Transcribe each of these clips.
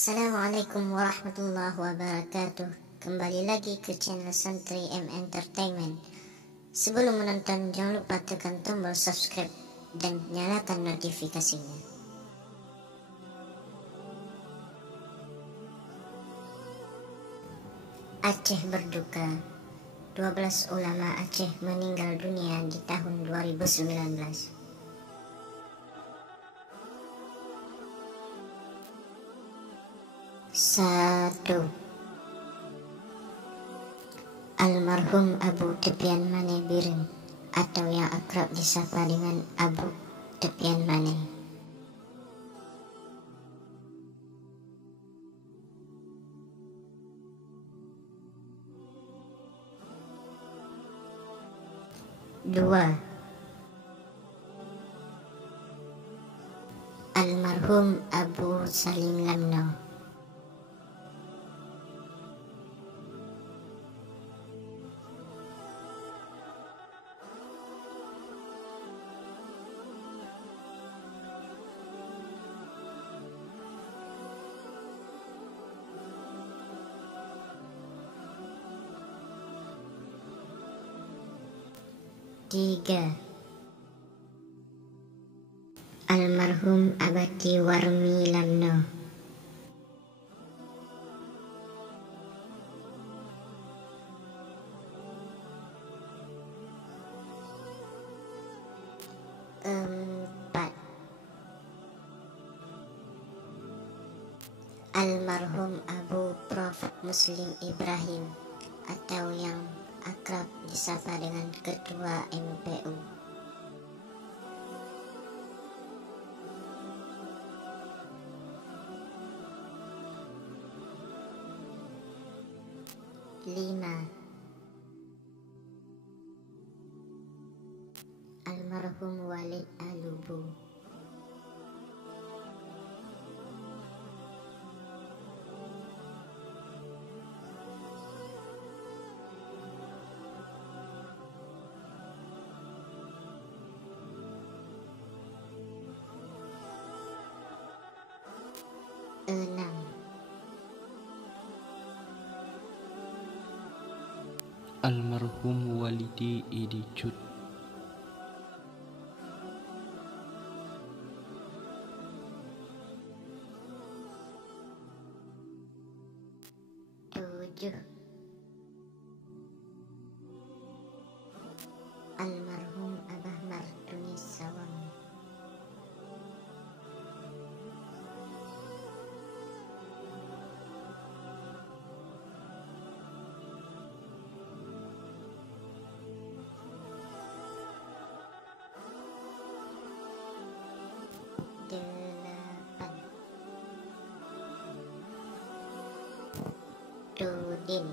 Assalamualaikum warahmatullahi wabarakatuh. Kembali lagi ke channel Santri M Entertainment. Sebelum menonton jangan lupa tekan tombol subscribe dan nyalakan notifikasinya. Aceh berduka. 12 ulama Aceh meninggal dunia di tahun 2019. Satu, almarhum Abu Tepian Mane Bireng atau yang akrab disapa dengan Abu Tepian Mane. Dua, almarhum Abu Salim Lamno. Tiga, almarhum Abati Warmi Lamno. Empat, almarhum Abu Prof Muslim Ibrahim atau yang akrab disapa dengan Ketua MPU. Lima, almarhum Walid Alubu. Enam, almarhum Walidi Idi Cut. Tujuh, almarhum Abah Martunis Sawang. Delapan, Dudin.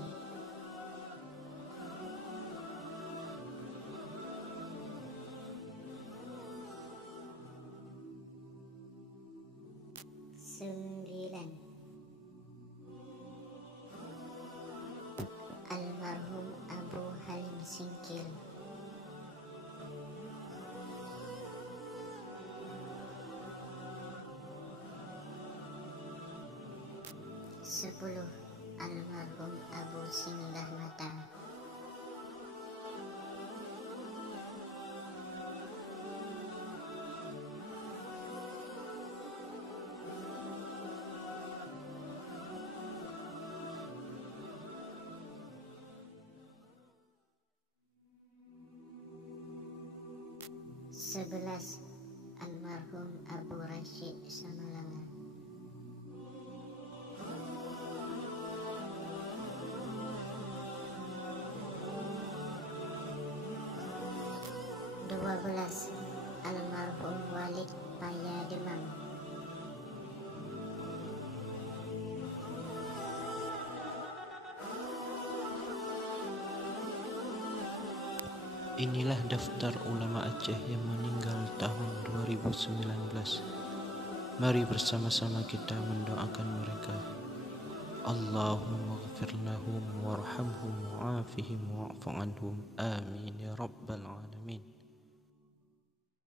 Sembilan, almarhum Abu Halim Singkil. Sepuluh, almarhum Abu Sindah Mata. Sebelas, almarhum Abu Rashid Samalanga. 12, almarhum Walid Paya Demang. Inilah daftar ulama Aceh yang meninggal tahun 2019. Mari bersama-sama kita mendoakan mereka. Allahumma ghafir lahum warhamhum wa'afihim wa'fu anhum. Amin ya rabbal alamin.